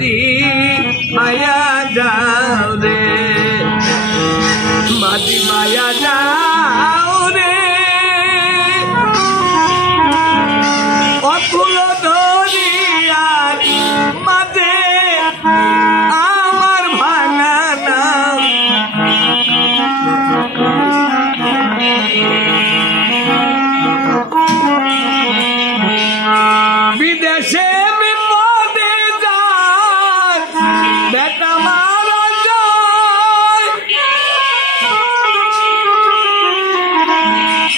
মাটি মায়া যাও রে মাটি মায়া যাও রে অকুল দরিয়ার মাঝে আমার ভাঙা নাও বিদেশে বিপদে যার বেটা মারা যায়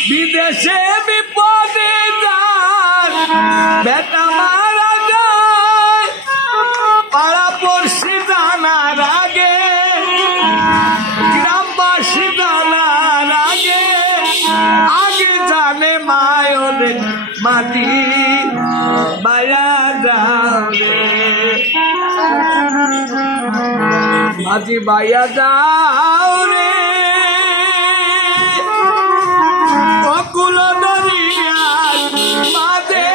বিদেশে বিপদে যার বেটা মারা যায় পাড়া পড়শি জানার আগে গ্রামবাসী জানার আগে আগে জানে মায়রে মাটি মায়া যাও রে মাটি মায়া যাও রে অকুল দরিয়ার মাঝে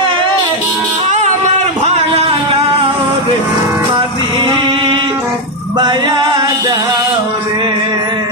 আমার ভাঙা নাও রে মাটি মায়া যাও রে।